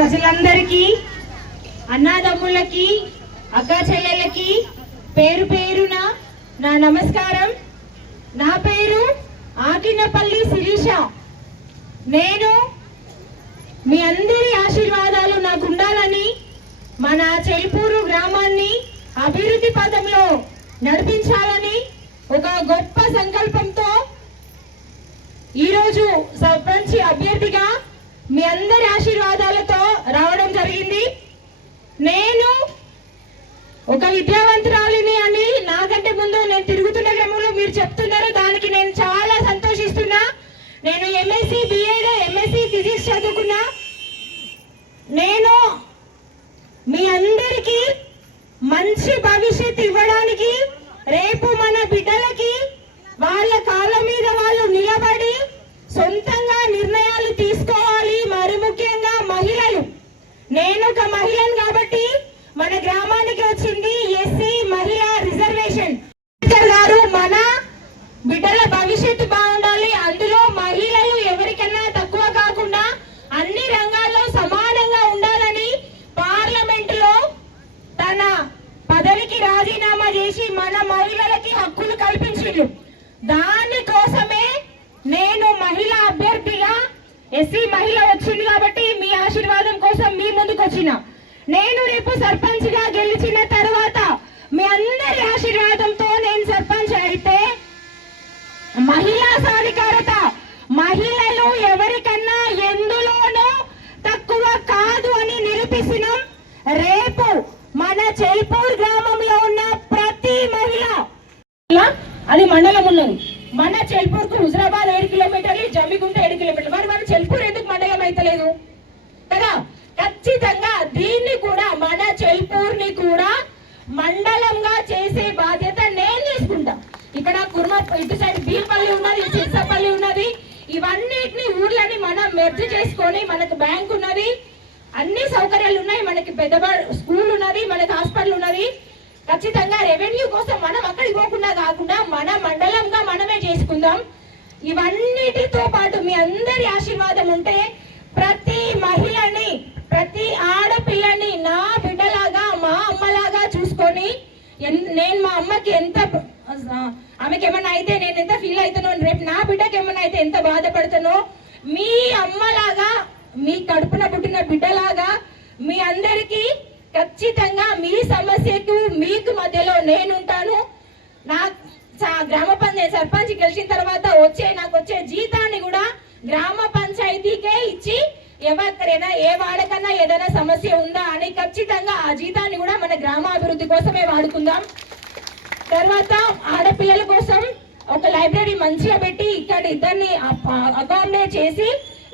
ప్రజలందరికీ, అన్నాదమ్ములకి, అక్క చెల్లెళ్ళకి పేరు పేరున నా నమస్కారం. నా పేరు ఆకినపల్లి శిరీష. నేను మీ అందరి ఆశీర్వాదాలు నాకు ఉండాలని, మన చెల్పూరు గ్రామాన్ని అభివృద్ధి పథంలో నడిపించాలని ఒక గొప్ప సంకల్పంతో ఈరోజు సర్పంచ్ అభ్యర్థిగా మీ అందరి ఆశీర్వాదాలతో రావడం జరిగింది. నేను ఒక విద్యావంతురాలిని అని నాకంటే ముందు నేను తిరుగుతున్న క్రమంలో మీరు చెప్తున్నారు. దానికి నేను చాలా సంతోషిస్తున్నా. నేను ఎంఎస్సి బిఎడ్, ఎంఎస్సి ఫిజిక్స్ చదువుకున్నా. నేను మీ అందరికీ మంచి భవిష్యత్తు ఇవ్వడానికి, రేపు మన బిడ్డలకి వాళ్ళ కాళ్ళ మీద వాళ్ళు నిలబడి సొంతంగా నిర్ణయాలు తీసుకోవాలి. మరి ముఖ్యంగా మహిళలు. నేను ఒక మహిళను కాబట్టి మన గ్రామానికి వచ్చింది ఎస్సీ మహిళా రిజర్వేషన్ గారు. మన బిడ్డల భవిష్యత్తు బాగుండాలి. అందులో మహిళలు ఎవరికన్నా తక్కువ కాకుండా అన్ని రంగాల్లో సమానంగా ఉండాలని పార్లమెంటులో తన పదవికి రాజీనామా చేసి మన మహిళలకి హక్కులు కల్పించిండు. దానికోసమే నేను మహిళా అభ్యర్థిగా ఎస్సీ మహిళ వచ్చింది కాబట్టి మీ ఆశీర్వాదం కోసం మీ ముందుకు వచ్చిన. నేను రేపు సర్పంచ్ గా గెలిచిన తర్వాత మీ అందరి ఆశీర్వాదంతో నేను సర్పంచ్ అయితే మహిళా సాధికారత, మహిళలు ఎవరికన్నా ఎందులోనూ తక్కువ కాదు అని నిరూపిస్తున్నాం. రేపు మన చెల్పూర్ గ్రామంలో ఉన్న ప్రతి మహిళ, అది మండలం ఉన్నది, మన చెల్పూర్కు హుజరాబాద్ 7 కిలోమీటర్లు, జమ్మిగుంట 7 కిలోమీటర్లు. మరి మన చెల్పూర్ ఎందుకు మండలం అయితలేదు కదా? ఖచ్చితంగా దీన్ని కూడా, మన చెల్పూర్ని కూడా మండలంగా చేసే బాధ్యత నేను తీసుకుంటా. ఇక్కడ ఇటు సైడ్ బీర్పల్లి ఉన్నది, చిర్సపల్లి ఉన్నది. ఇవన్నిటిని ఊర్లని మనం మెర్జ్ చేసుకొని, మనకు బ్యాంక్ ఉన్నది, అన్ని సౌకర్యాలు ఉన్నాయి, మనకి పెద్ద స్కూల్ ఉన్నది, మనకి హాస్పిటల్ ఉన్నది. ఖచ్చితంగా రెవెన్యూ కోసం మనం అక్కడికి పోకుండా కాకుండా మన మండలంగా మనమే చేసుకుందాం. ఇవన్నిటితో పాటు మీ అందరి ఆశీర్వాదం ఉంటే ప్రతి మహిళని, ప్రతి ఆడపిల్లని నా బిడ్డలాగా, మా అమ్మలాగా చూసుకొని, నేను మా అమ్మకి ఎంత, ఆమెకి ఏమన్నా అయితే నేను ఎంత ఫీల్ అవుతానో, రేపు నా బిడ్డకి ఏమన్నా అయితే ఎంత బాధపడతానో, మీ అమ్మలాగా, మీ కడుపున పుట్టిన బిడ్డలాగా మీ అందరికీ ఖచ్చితంగా మీ సమస్యకు మీకు మధ్యలో నేనుంటాను. నా గ్రామ పంచాయతీ సర్పంచ్ గెలిచిన తర్వాత నాకు వచ్చే జీతాన్ని కూడా గ్రామ పంచాయతీకే ఇచ్చి, ఎవరికైనా ఏ వాడకన్నా ఏదైనా సమస్య ఉందా అని ఖచ్చితంగా ఆ జీతాన్ని కూడా మన గ్రామాభివృద్ధి కోసమే వాడుకుందాం. తర్వాత ఆడపిల్లల కోసం ఒక లైబ్రరీ మంచిగా పెట్టి ఇక్కడ ఇద్దరిని అకామిడేట్ చేసి,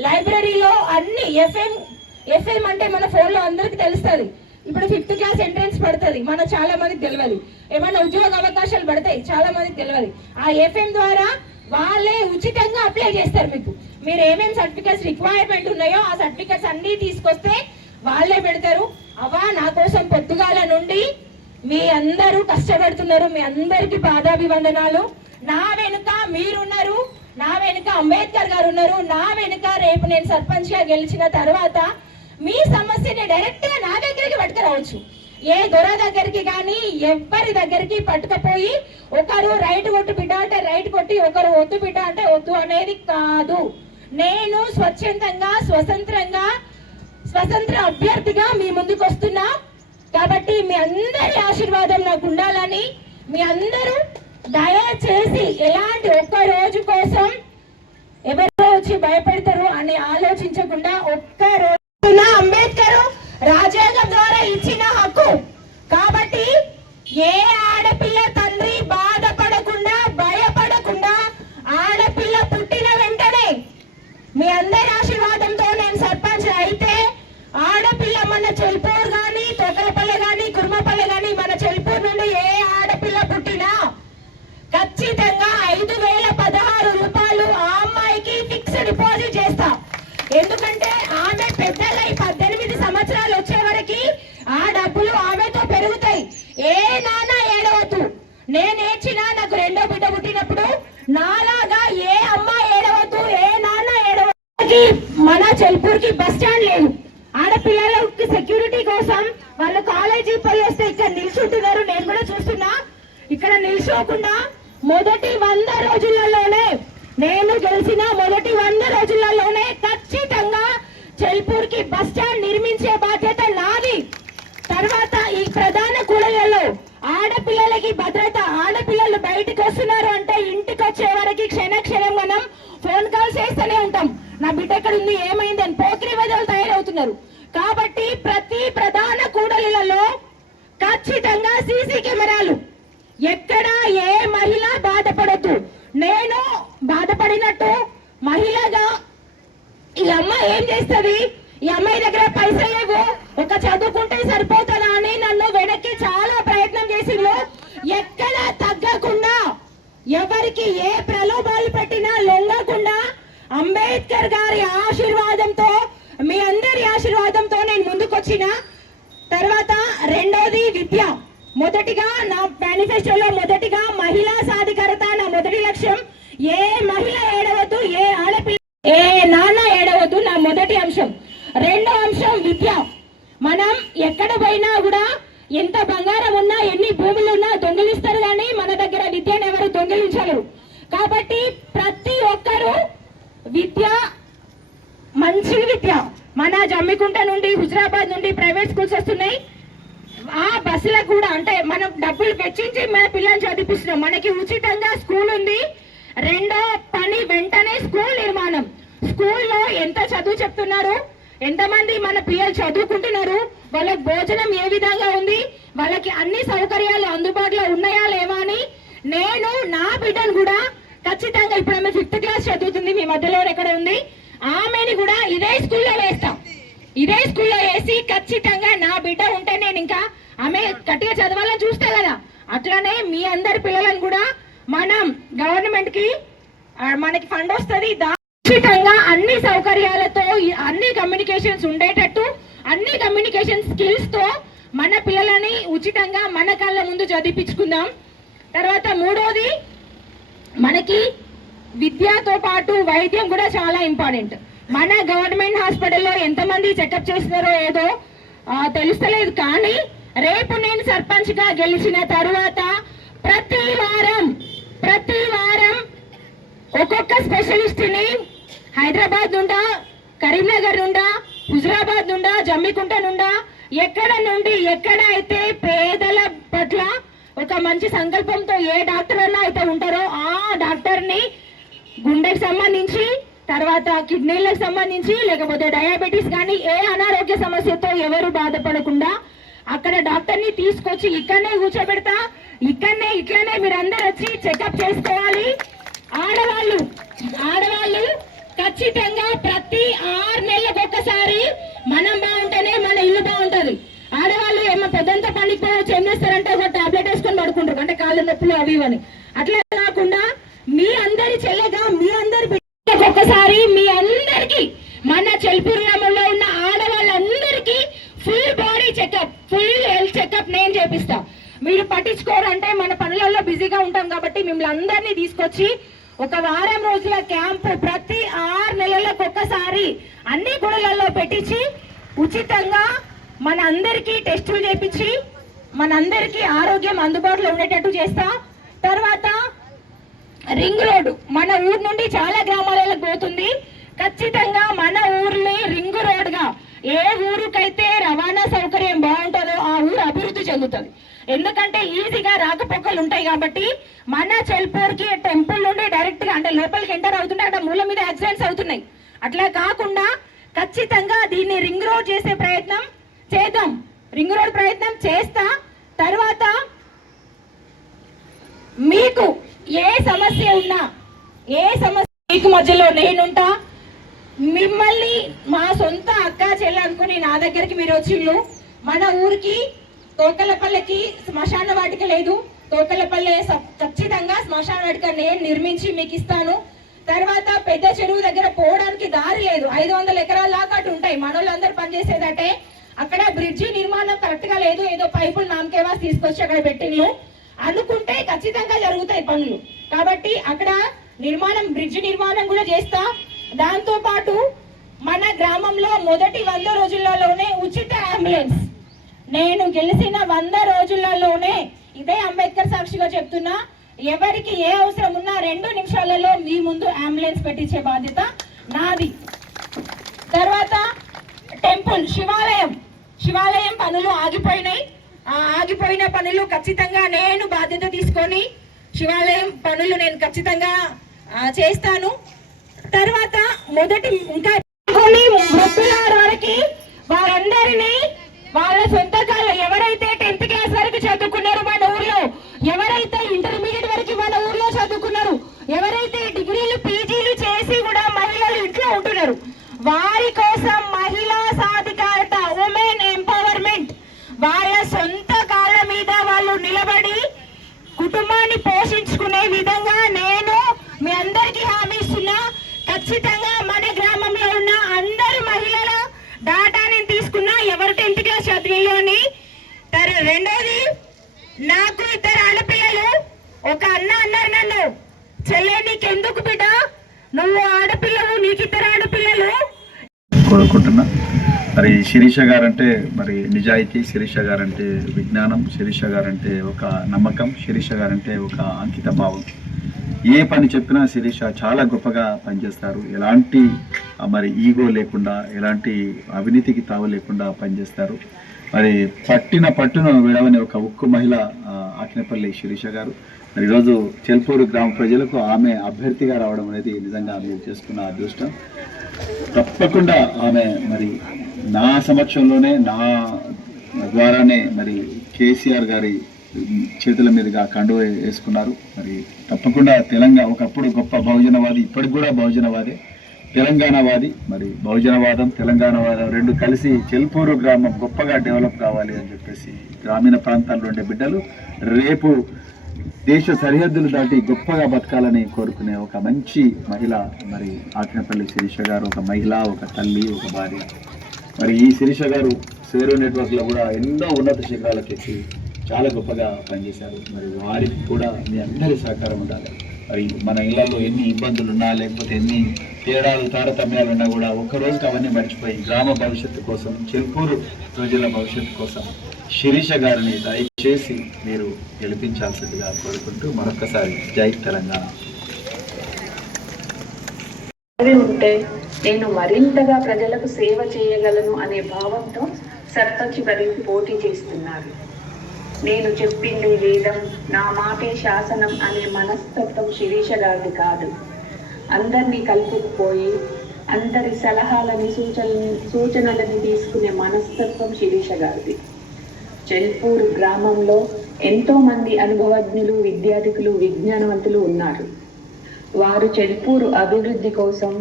లైబ్రరీలో అన్ని ఎఫ్ఎం అంటే మన ఫోన్లో అందరికి తెలుస్తుంది. ఇప్పుడు 5th క్లాస్ ఎంట్రన్స్ పడుతుంది, మన చాలా మందికి తెలియదు. ఏమైనా ఉద్యోగ అవకాశాలు పడతాయి, చాలా మందికి తెలియదు. ఆ ఎఫ్ఎం ద్వారా వాళ్ళే ఉచితంగా అప్లై చేస్తారు. మీరు ఏమేమి సర్టిఫికెట్స్ రిక్వైర్మెంట్ ఉన్నాయో ఆ సర్టిఫికెట్స్ అన్ని తీసుకొస్తే వాళ్ళే పెడతారు. అవా నా కోసం పొద్దుగాల నుండి మీ అందరూ కష్టపడుతున్నారు. మీ అందరికి పాదాభివందనాలు. నా వెనుక మీరున్నారు, నా వెనుక అంబేద్కర్ గారు ఉన్నారు, నా వెనుక రేపు నేను సర్పంచ్ గా గెలిచిన తర్వాత మీ సమస్యని డైరెక్ట్ గా నా దగ్గరికి పట్టుకురావచ్చు. ఏ దొర దగ్గరికి కానీ ఎవరి దగ్గరికి పట్టుకపోయి ఒకరు రైట్ కొట్టు బిడ్డ అంటే రైట్ కొట్టి, ఒకరు వద్దు బిడ్డ అంటే వద్దు అనేది కాదు. నేను స్వచ్ఛందంగా, స్వతంత్ర అభ్యర్థిగా మీ ముందుకు వస్తున్నా. కాబట్టి మీ అందరి ఆశీర్వాదం నాకు ఉండాలని, మీ అందరూ దయచేసి ఎలాంటి ఒక్క రోజు కోసం ఎవరో వచ్చి భయపెడతారు అని ఆలోచించకుండా, ఒక్క రోజు అంబేద్కర్ రాజ్యాంగం ద్వారా ఇచ్చిన హక్కు కాబట్టి ఏ ఆడపిల్ల తండ్రి బాధపడకుండా, భయపడకుండా, ఆడపిల్ల పుట్టిన వెంటనే మీ అందరి ఆశీర్వాదంతో నేను సర్పంచ్ అయితే, ఆడపిల్ల మన చెల్పూర్ గాని, తొక్కలపల్లె గాని, కుర్మపల్లె గాని, మన చెల్పూర్ నుండి ఏ ఆడపిల్ల పుట్టినా ఖచ్చితంగా 5016 రూపాయలు ఆ అమ్మాయికి ఫిక్స్డ్ డిపాజిట్ చేస్తా. ఎందుకంటే ఆమె పిల్లలకి సెక్యూరిటీ కోసం వాళ్ళు కాలేజీ పోయి వస్తే ఇక్కడ నిల్చుంటున్నారు. నేను కూడా చూస్తున్నా. ఇక్కడ నిల్చోకుండా మొదటి 100 రోజులలోనే, నేను గెలిచిన మొదటి 100 రోజులలోనే ఖచ్చితంగా చెల్పూర్ కి బస్ స్టాండ్ నిర్మించే బాధ్యత నాది. తర్వాత ఈ ప్రధాన కూడళ్లలో ఆడపిల్లలకి భద్రత, ఆడపిల్లలు బయటకు వస్తున్నారు అంటే ఇంటికి వచ్చే వరకు క్షణం మనం ఫోన్ కాల్స్ చేస్తూనే ఉంటాం. నా బిడ్డ ఎక్కడ ఉంది, ఏమైంది అని పోకిరి వదలు తయారవుతున్నారు. కాబట్టి ప్రతి ప్రధాన కూడలిలలో ఖచ్చితంగా సీసీ కెమెరాలు. ఎక్కడ ఏ మహిళ బాధపడద్దు. నేను బాధపడినట్టు మహిళగా ఈ అమ్మాయి ఏం చేస్తుంది, ఈ అమ్మాయి దగ్గర పైసలు లేవు, ఒక చదువుకుంటే సరిపోతుందా అని నన్ను వెనక్కి చాలా ప్రయత్నం చేసిండ్రు. ఎక్కడ తగ్గకుండా, ఎవరికి ఏ ప్రలోభాలు పెట్టినా లొంగకుండా అంబేద్కర్ గారి ఆశీర్వాదంతో, మీ అందరి ఆశీర్వాదంతో నేను ముందుకొచ్చిన. తర్వాత రెండోది విద్య. మొదటిగా నా మేనిఫెస్టోలో మొదటిగా మహిళా సాధికారత నా మొదటి లక్ష్యం. ఏ మహిళ ఏడవద్దు, ఏ ఆడపిల్ల, ఏ నాన్న ఏడవద్దు, నా మొదటి అంశం. రెండో అంశం విద్య. మనం ఎక్కడ పోయినా కూడా ఎంత బంగారం ఉన్నా, ఎన్ని భూములు ఉన్నా దొంగిలిస్తారు, కానీ మన దగ్గర విద్యను ఎవరు దొంగిలించలేరు. కాబట్టి ప్రతి ఒక్కరూ విద్య, మంచి విద్య. మన జమ్మికుంట నుండి, హుజరాబాద్ నుండి ప్రైవేట్ స్కూల్స్ వస్తున్నాయి. ఆ బస్సులకు కూడా అంటే మనం డబ్బులు వెచ్చించి మన పిల్లల్ని చదివిస్తున్నాం. మనకి ఉచితంగా స్కూల్ ఉంది. రెండో పని వెంటనే స్కూల్ నిర్మాణం. స్కూల్లో ఎంత చదువు చెప్తున్నారు, ఎంతమంది మన పిల్లలు చదువుకుంటున్నారు, వాళ్ళకి భోజనం ఏ విధంగా ఉంది, వాళ్ళకి అన్ని సౌకర్యాలు అందుబాటులో ఉన్నాయా లేవా అని నేను నా బిడ్డను కూడా ఖచ్చితంగా, ఇప్పుడు ఆమె 5th క్లాస్ చదువుతుంది, మీ మధ్యలో ఎక్కడ ఉంది, ఆమెని కూడా ఇదే స్కూల్లో వేస్తాం. ఇదే స్కూల్లో వేసి ఖచ్చితంగా నా బిడ్డ ఉంటే నేను ఇంకా ఆమె గట్టిగా చదవాలని చూస్తా కదా, అట్లానే మీ అందరి పిల్లలను కూడా మనం గవర్నమెంట్ కి మనకి ఫండ్ వస్తుంది, ఖచ్చితంగా అన్ని సౌకర్యాలతో, అన్ని కమ్యూనికేషన్స్ ఉండేటట్టు, అన్ని కమ్యూనికేషన్ స్కిల్స్ తో మన పిల్లలని ఉచితంగా మన కళ్ళ ముందు చదివించుకుందాం. తర్వాత మూడోది, మనకి విద్యతో పాటు వైద్యం కూడా చాలా ఇంపార్టెంట్. మన గవర్నమెంట్ హాస్పిటల్లో ఎంతమంది చెకప్ చేస్తున్నారో ఏదో తెలుస్తలేదు, కానీ రేపు నేను సర్పంచ్ గా గెలిచిన తర్వాత ప్రతి వారం ఒక్కొక్క స్పెషలిస్ట్ ని హైదరాబాద్ నుండా, కరీంనగర్ నుండా, హుజరాబాద్ నుండా, జమ్మికుంట నుండా, ఎక్కడ నుండి ఎక్కడైతే పేదల పట్ల ఒక మంచి సంకల్పంతో ఏ డాక్టర్ అన్నా అయితే ఉంటారో ఆ డాక్టర్ ని గుండెకి సంబంధించి, తర్వాత కిడ్నీలకు సంబంధించి, లేకపోతే డయాబెటీస్ కానీ ఏ అనారోగ్య సమస్యతో ఎవరు బాధపడకుండా అక్కడ డాక్టర్ ని తీసుకొచ్చి ఇక్కడనే కూర్చోబెడతా. ఇట్లనే మీరందరూ వచ్చి చెకప్ చేసుకోవాలి. ఆడవాళ్ళు ఖచ్చితంగా ప్రతి 6 నెలలకు ఒక్కసారి మనం బాగుంటేనే మన ఇల్లు బాగుంటది. ఆడవాళ్ళు ఏమో పొద్దంతా పనికి ఏం చేస్తారంటే ఒక టాబ్లెట్ వేసుకొని పడుకుంటారు, అంటే కాళ్ళ నొప్పులు అవి ఇవని. అట్లా కాకుండా మీ అందరి చెల్లెగా, మీ అందరి బిడ్డలకు ఒక్కసారి, మీ అందరికి, మన చెల్పూర్ గ్రామంలో ఉన్న ఆడవాళ్ళందరికీ full body checkup, full health checkup నేను చేపిస్తా. మీరు పట్టించుకోరంటే మన పనులలో బిజీగా ఉంటాం కాబట్టి మిమ్మల్ని అందరినీ తీసుకొచ్చి ఒక వారం రోజుల క్యాంపు ప్రతి 6 నెలలకు ఒక్కసారి అన్ని గుడులలో పెట్టించి ఉచితంగా మన అందరికీ టెస్టులు చేపించి మనందరికీ ఆరోగ్యం అందుబాటులో ఉండేటట్టు చేస్తా. తర్వాత రింగ్ రోడ్డు మన ఊరు నుండి చాలా గ్రామాలకు పోతుంది. ఖచ్చితంగా మన ఊరిని రింగ్ రోడ్ గా, ఏ ఊరికైతే రవాణా సౌకర్యం బాగుంటుందో ఆ ఊరు అభివృద్ధి చెందుతుంది. ఎందుకంటే ఈజీగా రాకపోకలు ఉంటాయి కాబట్టి. మన చెల్పూర్ కి టెంపుల్ నుండి డైరెక్ట్ గా అంటే లోపలికి ఎంటర్ అవుతుంటే అక్కడ మూల మీద యాక్సిడెంట్స్ అవుతున్నాయి. అట్లా కాకుండా ఖచ్చితంగా దీన్ని రింగ్ రోడ్ చేసే ప్రయత్నం చేద్దాం. రింగ్ రోడ్ ప్రయత్నం చేస్తా. తర్వాత మీకు ఏ సమస్య ఉన్నా, మీకు మధ్యలో నేనుంటా. మిమ్మల్ని మా సొంత అక్క చెల్లె అనుకుని నా దగ్గరికి మీరు వచ్చిళ్ళు. మన ఊరికి తోకలపల్లెకి శ్మశాన వాటిక లేదు. తోకలపల్లె ఖచ్చితంగా శ్మశాన వాటిక నేను నిర్మించి మీకు ఇస్తాను. తర్వాత పెద్ద చెరువు దగ్గర పోవడానికి దారి లేదు. 500 ఎకరాల దాకా అటు ఉంటాయి. మనోళ్ళందరూ పనిచేసేదటే. అక్కడ బ్రిడ్జి నిర్మాణం కరెక్ట్ గా లేదు. ఏదో పైపులు నామకేవాస్ తీసుకొచ్చి అక్కడ పెట్టిండ్రు. అనుకుంటే ఖచ్చితంగా జరుగుతాయి పనులు. కాబట్టి అక్కడ బ్రిడ్జి నిర్మాణం కూడా చేస్తా. దాంతో పాటు మన గ్రామంలో మొదటి 100 రోజులలోనే ఉచిత అంబులెన్స్. నేను గెలిచిన 100 రోజులలోనే ఇదే అంబేద్కర్ సాక్షిగా చెప్తున్నా, ఎవరికి ఏ అవసరం ఉన్నా 2 నిమిషాలలో మీ ముందు అంబులెన్స్ పెట్టించే బాధ్యత నాది. తర్వాత టెంపుల్ శివాలయం పనులు ఆగిపోయినాయి. ఆగిపోయిన పనులు ఖచ్చితంగా నేను బాధ్యత తీసుకొని శివాలయం పనులు నేను ఖచ్చితంగా చేస్తాను. తర్వాత మొదటి ఇంకా వరకు వారందరినీ వాళ్ళ సొంత కాళ్ళు ఎవరైతే 10th క్లాస్ వరకు చదువుకున్నారు మన ఊర్లో, ఎవరైతే ఇంటర్మీడియట్ వరకు మన ఊర్లో చదువుకున్నారు, ఎవరైతే డిగ్రీలు పీజీలు చేసి కూడా మహిళలు ఇంట్లో ఉంటున్నారు, వారి కోసం మహిళా సాధికారత, ఉమెన్ ఎంపవర్మెంట్, వాళ్ళ సొంత కాళ్ళ మీద వాళ్ళు నిలబడి కుటుంబాన్ని పోషించుకునే విధంగా నేను మీ అందరికీ హామీ ఇస్తున్నా. ఖచ్చితంగా మన గ్రామంలో ఉన్న అందరు మహిళల డాటా నేను తీసుకున్నా, ఎవరు 10th క్లాస్ చదివారు అని. రెండోది, నాకు 2 ఆడపిల్లలు, ఒక అన్న అన్నారు నన్ను, చెల్లె నీకెందుకు బిడ్డ, నువ్వు ఆడపిల్లలు, నీకు 2 ఆడపిల్లలు కోరుకుంటున్నా. మరి శిరీష గారంటే మరి నిజాయితీ, శిరీష గారంటే విజ్ఞానం, శిరీష గారంటే ఒక నమ్మకం, శిరీష గారంటే ఒక అంకిత భావం. ఏ పని చెప్పినా శిరీష చాలా గొప్పగా పనిచేస్తారు. ఎలాంటి మరి ఈగో లేకుండా, ఎలాంటి అవినీతికి తావు లేకుండా పనిచేస్తారు. మరి పట్టును విడవని ఒక ఉక్కు మహిళ ఆకినపల్లి శిరీష గారు. మరి ఈరోజు చెల్పూరు గ్రామ ప్రజలకు ఆమె అభ్యర్థిగా రావడం అనేది నిజంగా మీరు చేసుకున్న అదృష్టం. తప్పకుండా ఆమె మరి నా సమక్షంలోనే, నా ద్వారానే మరి కేసీఆర్ గారి చేతుల మీదుగా కండువ వేసుకున్నారు. మరి తప్పకుండా తెలంగాణ ఒకప్పుడు గొప్ప బహుజనవాది, ఇప్పటికి కూడా బహుజనవాదే, తెలంగాణవాది. మరి బహుజనవాదం, తెలంగాణవాదం 2 కలిసి చెల్పూరు గ్రామం గొప్పగా డెవలప్ కావాలి అని చెప్పేసి గ్రామీణ ప్రాంతాల్లో ఉండే బిడ్డలు రేపు దేశ సరిహద్దులు దాటి గొప్పగా బతకాలని కోరుకునే ఒక మంచి మహిళ మరి ఆకినపల్లి శిరీష గారు. ఒక మహిళ, ఒక తల్లి, ఒక భార్య. మరి ఈ శిరీష గారు సేరు నెట్వర్క్లో కూడా ఎన్నో ఉన్నత శిఖరాలకు ఎక్కి చాలా గొప్పగా పనిచేశారు. మరి వారికి కూడా మీ అందరి సహకారం ఉండాలి. మరి మన ఇళ్లలో ఎన్ని ఇబ్బందులు ఉన్నా, లేకపోతే ఎన్ని తేడాలు తారతమ్యాలు ఉన్నా కూడా ఒక్కరోజుకి అవన్నీ మర్చిపోయి గ్రామ భవిష్యత్తు కోసం, చెల్పూరు ప్రజల భవిష్యత్తు కోసం శిరీష గారిని దయచేసి మీరు గెలిపించాల్సిందిగా కోరుకుంటూ మరొకసారి జై తెలంగాణ. ఉంటే నేను మరింతగా ప్రజలకు సేవ చేయగలను అనే భావంతో సర్పంచ్ పదవికి పోటీ చేస్తున్నారు. నేను చెప్పింది వేదం, నా మాటే శాసనం అనే మనస్తత్వం శిరీష గారిది కాదు. అందరినీ కలుపుకుపోయి అందరి సలహాలని, సూచనలని తీసుకునే మనస్తత్వం శిరీష గారిది. చెల్పూరు గ్రామంలో ఎంతో మంది అనుభవజ్ఞులు, విద్యార్థికులు, విజ్ఞానవంతులు ఉన్నారు. వారు చెల్పూరు అభివృద్ధి కోసం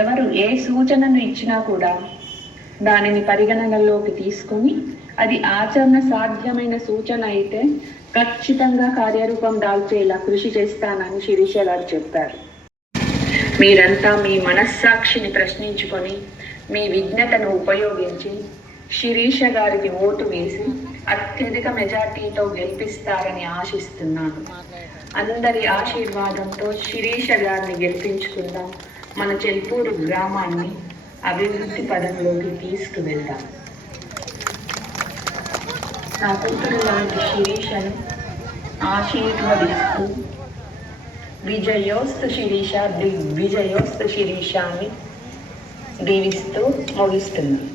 ఎవరు ఏ సూచనను ఇచ్చినా కూడా దానిని పరిగణనలోకి తీసుకొని అది ఆచరణ సాధ్యమైన సూచన అయితే ఖచ్చితంగా కార్యరూపం దాల్చేలా కృషి చేస్తానని శిరీష గారు చెప్పారు. మీరంతా మీ మనస్సాక్షిని ప్రశ్నించుకొని మీ విజ్ఞతను ఉపయోగించి శిరీష గారికి ఓటు వేసి అత్యధిక మెజార్టీతో గెలిపిస్తారని ఆశిస్తున్నాను. అందరి ఆశీర్వాదంతో శిరీష గారిని గెలిపించుకుందాం. మన చెల్పూరు గ్రామాన్ని అభివృద్ధి పదంలోకి తీసుకువెళ్దాం. నా కూతురు లాంటి శిరీషను ఆశీర్వదిస్తూ విజయోస్తు శిరీష, దిగ్విజయోస్తు శిరీష అని దీవిస్తూ ముగిస్తున్నాను.